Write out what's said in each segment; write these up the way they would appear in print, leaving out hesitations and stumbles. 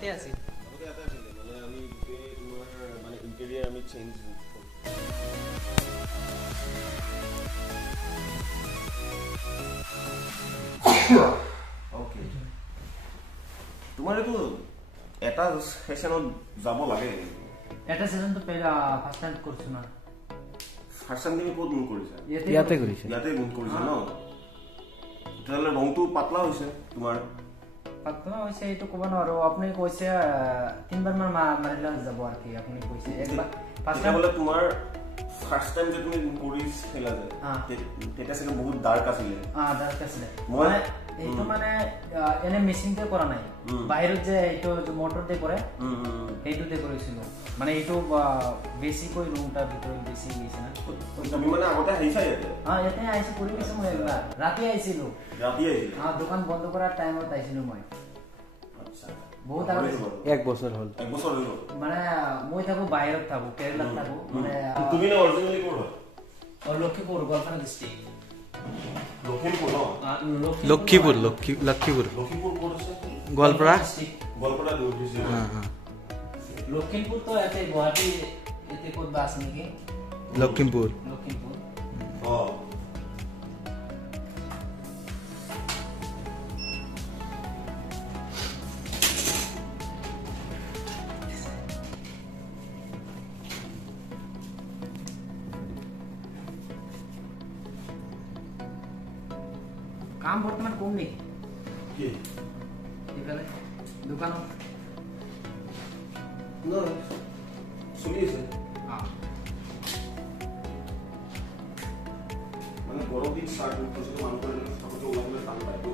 ইয়াতে আছিল মানে আমি তোমাৰ মানে ইন্টেৰিয়ৰ আমি চেঞ্জ ওকে তোমাৰ এইটো এটা সেশনত যাব লাগে এটা সেশন তো পেলা ফাৰ্স্ট টাইম কৰছ না ফাৰ্স্ট টাইম তুমি কোড মুন কৰিছা ইয়াতে কৰিছে ইয়াতে মুন কৰিছা ন তাহলে ৰংটো পাতলা হৈছে তোমাৰ পাতলা হৈছে এইটো ক'ব নোৱাৰো আপুনি কৈছে তিনবাৰ মান মাৰিলা যাব আৰ কি আপুনি কৈছে একবাৰ ফাৰ্স্ট টাইম বলে তোমাৰ ফাৰ্স্ট টাইম যে তুমি কৰিছ খেলা যে তেটা সে বহুত ডাৰ্ক আছিল ডাৰ্ক আছিল মানে এইটো মানে এনে মেচিনতে কৰা নাই বাহিৰত যে এইটো মোটৰতে কৰে এইটোতে কৰিছিল মানে এইটো বেছি কৈ ৰুমটা ভিতৰত বেছি গৈছে না তুমি মানে আগতে আহিছা ইয়াতে আইছি কৰি দিছো মই একবাৰ ৰাতি আইছিলো দোকান বন্ধ কৰাৰ টাইমত আইছিলো মই আচ্ছা বহুত আগতে এক বছৰ হ'ল মানে মই থাকো বাহিৰত থাকো কেৰেলাত থাকো মানে তুমি না originally code Lakshipur Goalpara district Lakshipur code আছে গোৱালপাৰা লক্ষীপুৰ তো এতে গুৱাহাটী এতে কোড বাস নেকি লক্ষীপুৰ কাম বৰ্তমান কম নেকি কি এখানে দোকান না চলি আছে মানে গৰম দিন স্টাৰ্ট হচ্ছে তো মানুষ সবকে ওলালে কাম পায় তো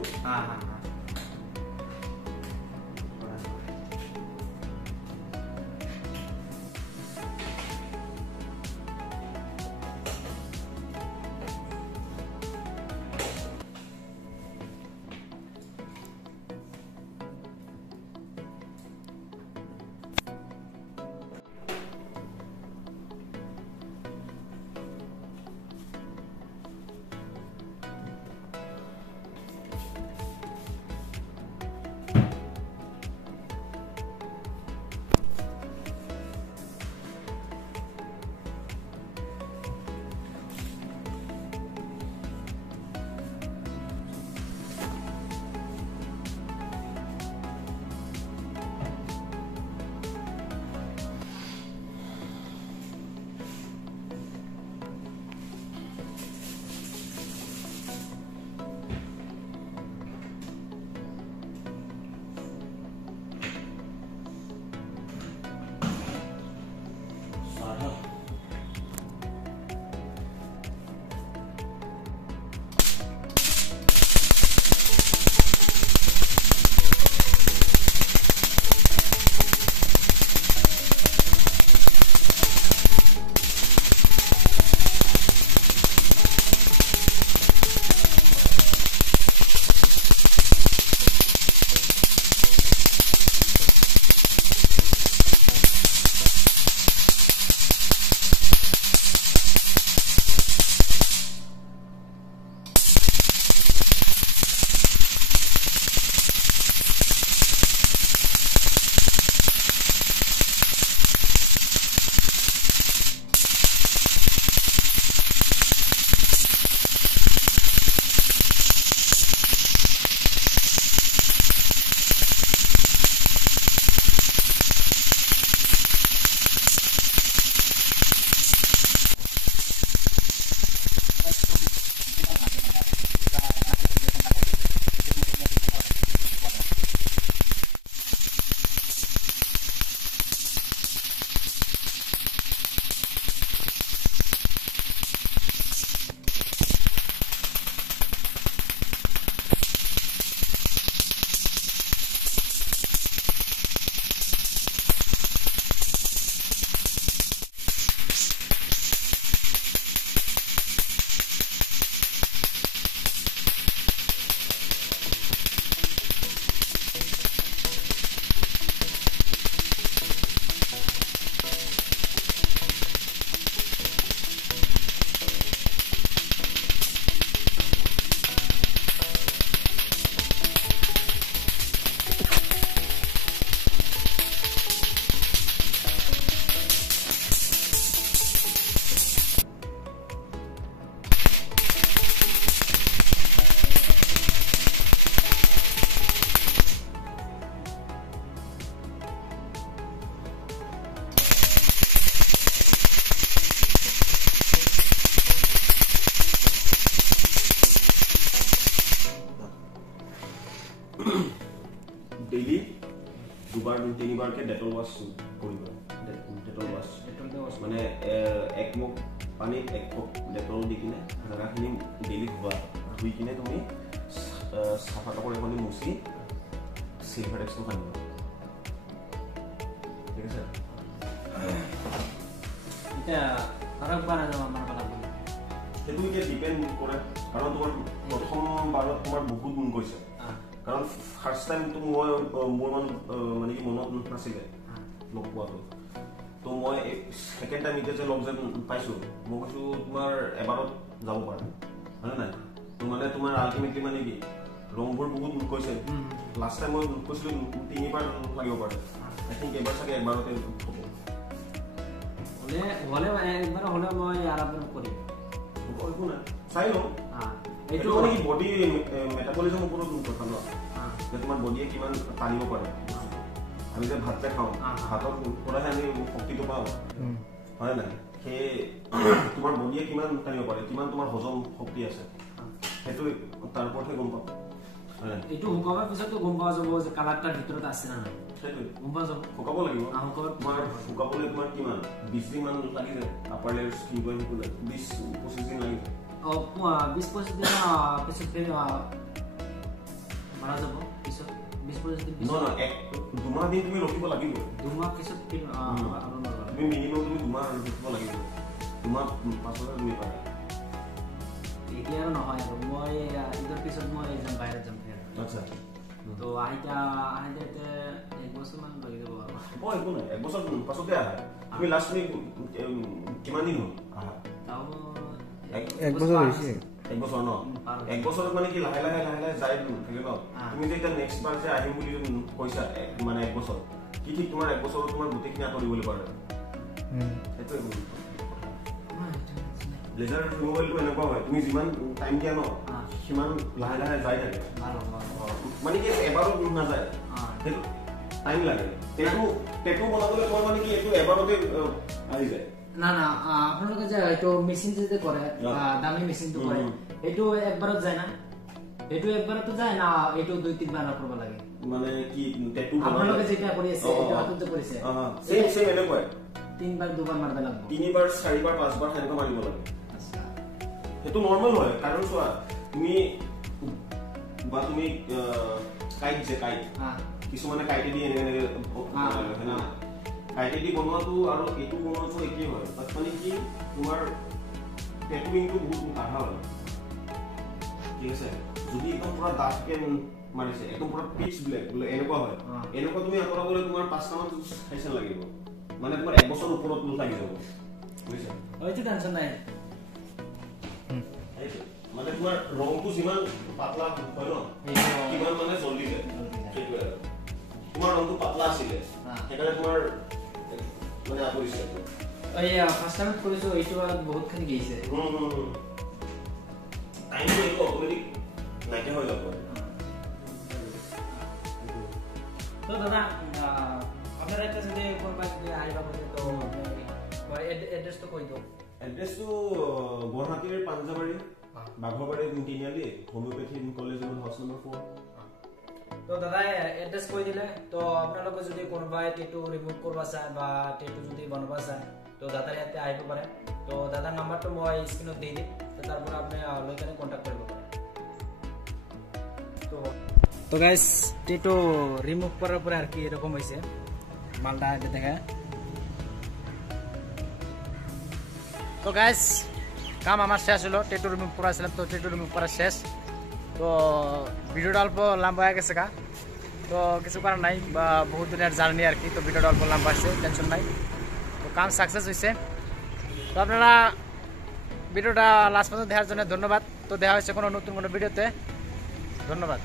3বাৰকে ডেটল ৱাছ কৰিবা ডেটল ৱাছ মানে 1 মগ পানীত 1 কাপ ডেটল দি কিনে জাগাখিনি ডেইলি ধোৱা ধুই কিনে তুমি সাফা কাপড় এখন মুছি সিলভার এক্সটো খানিবা ঠিক আছে এটা ফারাক বানা যাবা মারবা লাগবে সেইটো কি ডিপেন্ড কৰে কাৰণ তোমাৰ প্ৰথম বাৰত তোমাৰ বহুত গুণ কৈছে কাৰণ ফাৰ্স্ট টাইম তো মই মোৰ মানে কি মনত নাছিলে লগ পোৱাটো তো মই সেকেন্ড টাইম ইতে যে লগ যে পাইছো মই কৈছো তোমাৰ এবাৰত যাব পাৰা হয় নাই তো মানে তোমাৰ আলটিমেটলি মানে কি ৰংবোৰ বহুত গুণ কৈছে লাষ্ট টাইম মই কৈছিলো 3বাৰ লাগিব পাৰে আই থিংক এবাৰ চাগে এবাৰতে হ'ব হলে মানে একবাৰ হলে মই আৰাম কৰিম একো না চাই লওঁ এইটো মানে কি বডি মেটাবলিজম ওপৰত কথা ন যে তোমাৰ বডিয়ে কিমান টানিব পাৰে আমি যে ভাত খাওঁ ভাতৰ পৰাহে আমি শক্তিটো পাওঁ হয় নাই সেই তোমাৰ বডিয়ে কিমান টানিব পাৰে কিমান তোমাৰ হজম শক্তি আছে সেইটো তাৰ ওপৰতহে গম পাওঁ এইটো শুকাবৰ পিছতো গম পোৱা যাব যে কালাৰটাৰ ভিতৰত আছে না নাই সেইটো গম পোৱা যাব শুকাব লাগিব তোমাৰ শুকাবলৈ তোমাৰ কিমান 20 দিন মান লাগি যায় আপাৰ লেয়াৰ স্কিন কৰি শুকালে 20-25 দিন লাগি যায় 20-25 দিন পিছত মাৰা যাব পিছত 20-25 দিন ন দুমাহ দিন তুমি ৰখিব লাগিব দুমাহ পিছত তুমি মিনিমাম তুমি দুমাহ ৰখিব লাগিব দুমাহ পাছত তুমি পাৰা এতিয়া আৰু নহয় আৰু মই ইদৰ পিছত মই যাম বাহিৰত যাম আচ্ছা তো আহিতে 1 বছৰ মান লাগি যাব আৰু একো নাই 1 বছৰ পাছতে আহা তুমি লাষ্ট উইক কিমান দিন হ'ল আহা এক বছৰ হৈছে 1 বছৰ ন 1 বছৰত মানে কি লাহে লাহে যাই থাকে ন তুমি যে এটা নেক্সট বাৰ যে আহিম বুলি কৈছা মানে 1 বছৰ কি ঠিক তোমাৰ 1 বছৰত তোমাৰ গোটেইখিনি আঁতৰিবলৈ পাৰে সেইটো লেজাৰ ৰিমুভেলটো এনেকুৱা হয় তুমি যিমান টাইম দিয়া ন সিমান লাহে লাহে যাই থাকে মানে কি এবাৰত নাযায় সেইটো টাইম লাগে টেটু বনাবলৈ তোমাৰ মানে কি এইটো এবাৰতে আহি যায় না আপোনালোকে যে এইটো মেচিন যে কৰে দামী মেচিনটো কৰে এইটো একবাৰত যায় না এইটো একবাৰতো যায় না এইটো 2-3 বাৰ কৰিব লাগে মানে কি টেটু আপোনালোকে যেটা কৰি আছে এইটো হাতত যে কৰিছে সেম এনেকুৱা 3 বাৰ 2 বাৰ মাৰব লাগিব 3 বাৰ 4 বাৰ 5 বাৰ এনেকুৱা মাৰিব লাগে সেইটো নৰ্মেল হয় কাৰণ চোৱা তুমি কাইট যে কাইট কিছুমানে কাইটে দি এনে কাইটে দি বনোৱাটো আৰু এইটো বনোৱাটো একেই হয় তাত মানে কি তোমাৰ টেটুইংটো বহুত আধা হয় ঠিক আছে যদি একদম পুৰা ডাৰ্ককে মাৰিছে একদম পুৰা পিচ ব্লেক বোলে এনেকুৱা হয় এনেকুৱা তুমি আঁতৰাবলৈ তোমাৰ 5টা মান সেশন লাগিব মানে তোমাৰ 1 বছৰ ওপৰত লাগি যাব বুজিছা হয়তো টেনচন নাই মানে তোমাৰ ৰংটো যিমান পাতলা হয় ন কিমান মানে জলদি যায় সেইটোৱে তোমাৰ ৰংটো পাতলা আছিলে সেইকাৰণে তোমাৰ মানে আঁতৰিছে ফাৰ্ষ্ট টাইম কৰিছো এইটো বহুতখিনি গৈছে টাইমটো এইটো অট'মেটিক নাইকিয়া হৈ যাব তো দাদা আপনার একটা যদি কোনবাই যদি আইবা বলে তো এড্রেসটো কই দাও এড্রেসটো গুৱাহাটীৰ পাঞ্জাবাৰী বাঘবাৰী তিনিআলি হোমিওপেথি কলেজ হাউস নম্বৰ 4 তো দাদা এড্রেস কই দিলে তো আপোনালোকে যদি কোনবাই টেটু রিমুভ করবা চায় বা টেটু যদি বনাবা চায় তো দাদাৰ ইয়াতে আহিব পাৰে তো দাদাৰ নাম্বাৰটো মই স্ক্ৰিনত দি দিম তো তাৰপৰা আপুনি লৈ কেনে কন্টাক্ট কৰিব পাৰে তো গাইস টেটু রিমুভ করার পরে আর কি এরকম হইছে মালটা আগে দেখা তো গাইস কাম আমার শেষ হলো টেটু রিমুভ করা ছিল তো টেটু রিমুভ করা শেষ তো ভিডিওটা অল্প লম্বা হয়ে গেছে কা তো কিছু করার নাই বা বহুত দিনের জার্নি আর কি তো ভিডিওটা অল্প লম্বা আছে টেনশন নাই তো কাম সাকসেস হইছে তো আপনারা ভিডিওটা লাস্ট পর্যন্ত দেখার জন্য ধন্যবাদ তো দেখা হচ্ছে কোনো নতুন কোনো ভিডিওতে ধন্যবাদ